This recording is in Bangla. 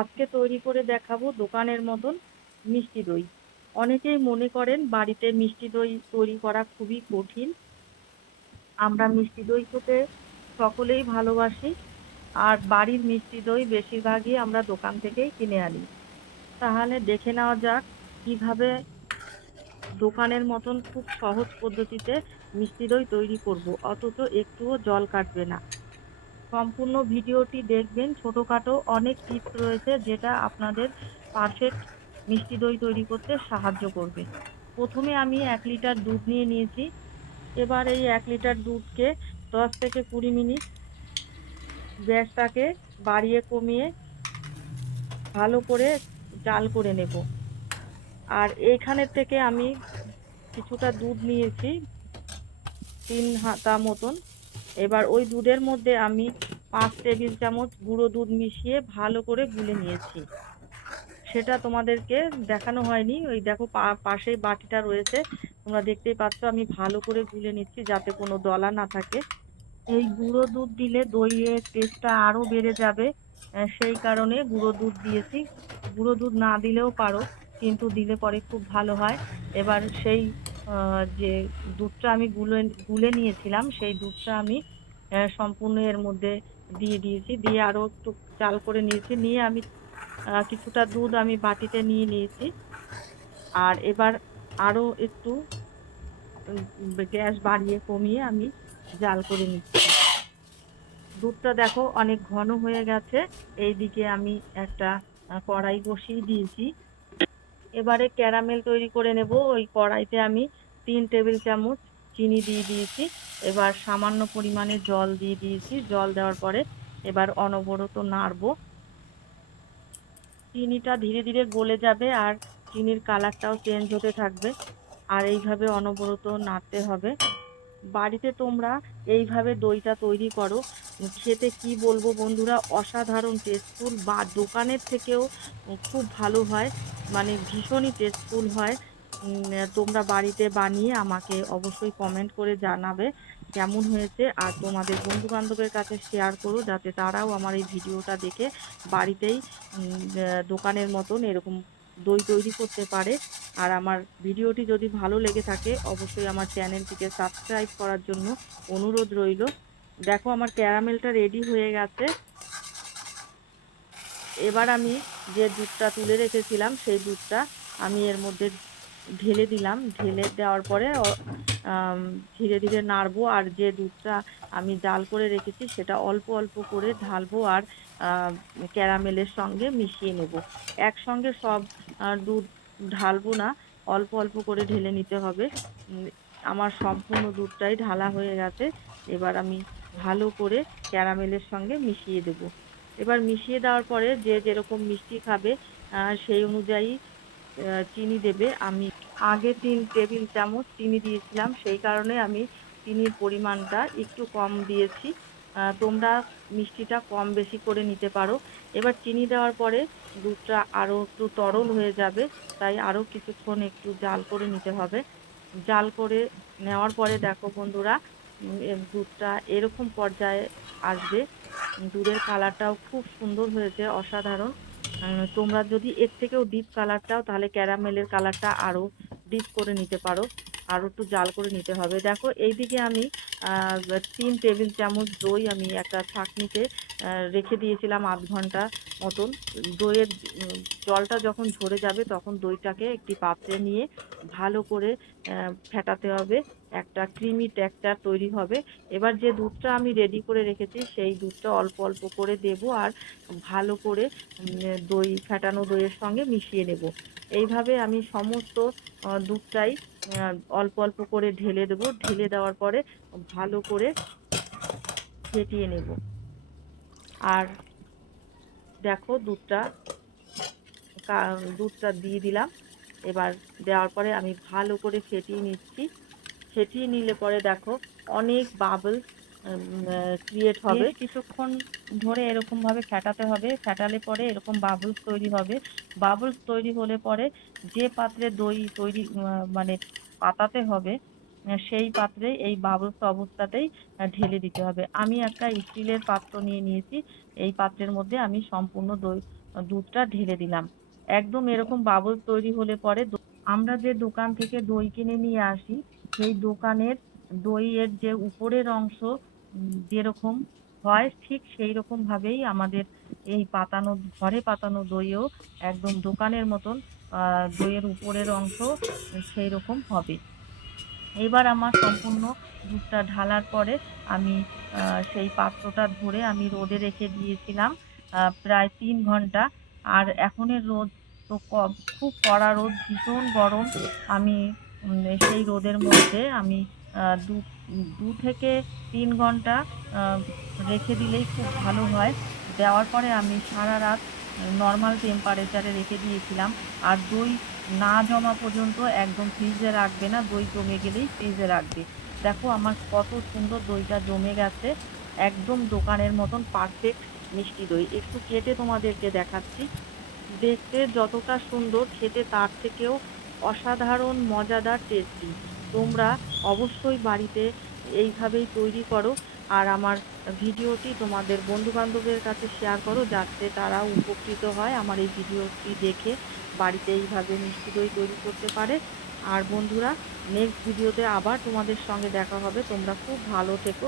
আজকে তৈরি করে দেখাবো দোকানের মতন মিষ্টি দই। অনেকেই মনে করেন বাড়িতে মিষ্টি দই তৈরি করা খুবই কঠিন। আমরা মিষ্টি দই খেতে সকলেই ভালোবাসি। আর বাড়ির মিষ্টি দই বেশিরভাগই আমরা দোকান থেকেই কিনে আনি। তাহলে দেখে নেওয়া যাক কিভাবে দোকানের মতন খুব সহজ পদ্ধতিতে মিষ্টি দই তৈরি করব। অথচ একটুও জল কাটবে না। সম্পূর্ণ ভিডিওটি দেখবেন। ছোটখাটো অনেক টিপস রয়েছে যেটা আপনাদের পারফেক্ট মিষ্টি দই তৈরি করতে সাহায্য করবে। প্রথমে আমি ১ লিটার দুধ নিয়ে নিয়েছি। এবার এই ১ লিটার দুধকে ১০ থেকে ২০ মিনিট গ্যাসটাকে বাড়িয়ে কমিয়ে ভালো করে জাল করে নেব। আর এইখানের থেকে আমি কিছুটা দুধ নিয়েছি, ৩ হাতা মতন। এবার ওই দুধের মধ্যে আমি ৫ টেবিল চামচ গুঁড়ো দুধ মিশিয়ে ভালো করে গুলে নিয়েছি। সেটা তোমাদেরকে দেখানো হয়নি। ওই দেখো পাশেই বাটিটা রয়েছে। তোমরা দেখতেই পাচ্ছ আমি ভালো করে গুলে নিচ্ছি যাতে কোনো দলা না থাকে। এই গুঁড়ো দুধ দিলে দইয়ের টেস্টটা আরো বেড়ে যাবে। সেই কারণে গুঁড়ো দুধ দিয়েছি। গুঁড়ো দুধ না দিলেও পারো, কিন্তু দিলে পরে খুব ভালো হয়। এবার সেই যে দুধটা আমি গুলে নিয়েছিলাম সেই দুধটা আমি সম্পূর্ণ এর মধ্যে দিয়ে দিয়েছি। দিয়ে আরো একটু জাল করে নিয়েছি। নিয়ে আমি কিছুটা দুধ আমি বাটিতে নিয়ে নিয়েছি। আর এবার আরো একটু গ্যাস বাড়িয়ে কমিয়ে আমি জাল করে নিচ্ছি। দুধটা দেখো অনেক ঘন হয়ে গেছে। এইদিকে আমি একটা কড়াই বসিয়ে দিয়েছি। এবারে ক্যারামেল তৈরি করে নেব। ওই কড়াইতে আমি ৩ টেবিল চামচ চিনি দিয়ে দিয়েছি। এবার সামান্য পরিমাণে জল দিয়ে দিয়েছি। জল দেওয়ার পরে এবার অনবরত নাড়বো। চিনিটা ধীরে ধীরে গলে যাবে আর চিনির কালারটাও চেঞ্জ হতে থাকবে। আর এইভাবে অনবরত নাড়তে হবে। বাড়িতে তোমরা এইভাবে দইটা তৈরি করো। খেতে কি বলবো বন্ধুরা, অসাধারণ টেস্টফুল। বা দোকানের থেকেও খুব ভালো হয়। মানে ভীষণই টেস্টফুল হয়। তোমরা বাড়িতে বানিয়ে আমাকে অবশ্যই কমেন্ট করে জানাবে কেমন হয়েছে। আর তোমাদের বন্ধু বান্ধবের কাছে শেয়ার করো যাতে তারাও আমার এই ভিডিওটা দেখে বাড়িতেই দোকানের মতন এরকম দই তৈরি করতে পারে। আর আমার ভিডিওটি যদি ভালো লেগে থাকে অবশ্যই আমার চ্যানেলটিকে সাবস্ক্রাইব করার জন্য অনুরোধ রইল। দেখো আমার ক্যারামেলটা রেডি হয়ে গেছে। এবার আমি যে দুধটা তুলে রেখেছিলাম সেই দুধটা আমি এর মধ্যে ঢেলে দিলাম। ঢেলে দেওয়ার পরে আম ধীরে ধীরে নাড়বো। আর যে দুধটা আমি জাল করে রেখেছি সেটা অল্প অল্প করে ঢালবো আর আ ক্যারামেলের সঙ্গে মিশিয়ে নেব। একসঙ্গে সব দুধ ঢালবো না, অল্প অল্প করে ঢেলে নিতে হবে। উম আমার সম্পূর্ণ দুধটাই ঢালা হয়ে গেছে। এবার আমি ভালো করে ক্যারামেলের সঙ্গে মিশিয়ে দেব। এবার মিশিয়ে দেওয়ার পরে যে যেরকম মিষ্টি খাবে সেই অনুযায়ী চিনি দেবে। আমি আগে ৩ টেবিল চামচ চিনি দিয়েছিলাম। সেই কারণে আমি চিনির পরিমাণটা একটু কম দিয়েছি। তোমরা মিষ্টিটা কম বেশি করে নিতে পারো। এবার চিনি দেওয়ার পরে দুধটা আরো একটু তরল হয়ে যাবে। তাই আরো কিছুক্ষণ একটু জাল করে নিতে হবে। জাল করে নেওয়ার পরে দেখো বন্ধুরা, দুধটা এরকম পর্যায়ে আসবে। দুধের কালারটাও খুব সুন্দর হয়েছে, অসাধারণ। তোমরা যদি এর থেকেও ডিপ কালার চাও তাহলে ক্যারামেলের কালারটা আরো ডিপ করে নিতে পারো। আরো একটু জাল করে নিতে হবে। দেখো এইদিকে আমি ৩ টেবিল চামচ দই আমি একটা ছাঁকনিতে রেখে দিয়েছিলাম ০.৫ ঘন্টা মতন। দইয়ের জলটা যখন ঝরে যাবে তখন দইটাকে একটি পাত্রে নিয়ে ভালো করে ফেটাতে হবে। একটা ক্রিমি টেক্সচার তৈরি হবে। এবার যে দুধটা আমি রেডি করে রেখেছি সেই দুধটা অল্প অল্প করে দেবো আর ভালো করে দই ফেটানো দইয়ের সঙ্গে মিশিয়ে নেব। এইভাবে আমি সমস্ত দুধটাই অল্প অল্প করে ঢেলে দেবো। ঢেলে দেওয়ার পরে ভালো করে ফেটিয়ে নেব। আর দেখো দুধটা দিয়ে দিলাম। এবার দেওয়ার পরে আমি ভালো করে ফেটিয়ে নিচ্ছি। ফেটিয়ে নিলে পরে দেখো অনেক বাবলস ক্রিয়েট হবে। বেশ কিছুক্ষণ ধরে এরকমভাবে ফেটাতে হবে। ফেটালে পরে এরকম বাবলস তৈরি হবে। বাবলস তৈরি হলে পরে যে পাত্রে দই তৈরি মানে পাতাতে হবে সেই পাত্রে এই বাবলস অবস্থাতেই ঢেলে দিতে হবে। আমি একটা স্টিলের পাত্র নিয়ে নিয়েছি। এই পাত্রের মধ্যে আমি সম্পূর্ণ দুধটা ঢেলে দিলাম। একদম এরকম বাবলস তৈরি হলে পরে আমরা যে দোকান থেকে দই কিনে নিয়ে আসি, সেই দোকানের দইয়ের যে উপরের অংশ যেরকম হয় ঠিক সেই রকম ভাবেই আমাদের এই পাতানো ঘরে পাতানো দইও একদম দোকানের মতন দইয়ের উপরের অংশ সেই রকম হবে। এবার আমার সম্পূর্ণ দুধটা ঢালার পরে আমি সেই পাত্রটা ধরে আমি রোদে রেখে দিয়েছিলাম প্রায় ৩ ঘন্টা। আর এখনের রোদ তো খুব কড়া রোদ, ভীষণ গরম। আমি সেই রোদের মধ্যে আমি আ দু ২ থেকে ৩ ঘন্টা আ রেখে দিলেই খুব ভালো হয়। দেওয়ার পরে আমি সারারাত নরমাল টেম্পারেচারে রেখে দিয়েছিলাম। আর দই না জমা পর্যন্ত একদম ফ্রিজে রাখবে না, দই জমে গেলেই ফ্রিজে রাখবে। দেখো আমার কত সুন্দর দইটা জমে গেছে। একদম দোকানের মতন পারফেক্ট মিষ্টি দই। একটু কেটে তোমাদেরকে দেখাচ্ছি। দেখতে যতটা সুন্দর খেতে তার থেকেও অসাধারণ মজাদার টেস্টি। তোমরা অবশ্যই বাড়িতে এইভাবেই তৈরি করো। আর আমার ভিডিওটি তোমাদের বন্ধু-বান্ধবের কাছে শেয়ার করো যাতে তারাও উপকৃত হয় আমার এই ভিডিওটি দেখে বাড়িতে এইভাবে মিষ্টি দই তৈরি করতে পারে। আর বন্ধুরা, নেক্সট ভিডিওতে আবার তোমাদের সঙ্গে দেখা হবে। তোমরা খুব ভালো থেকো।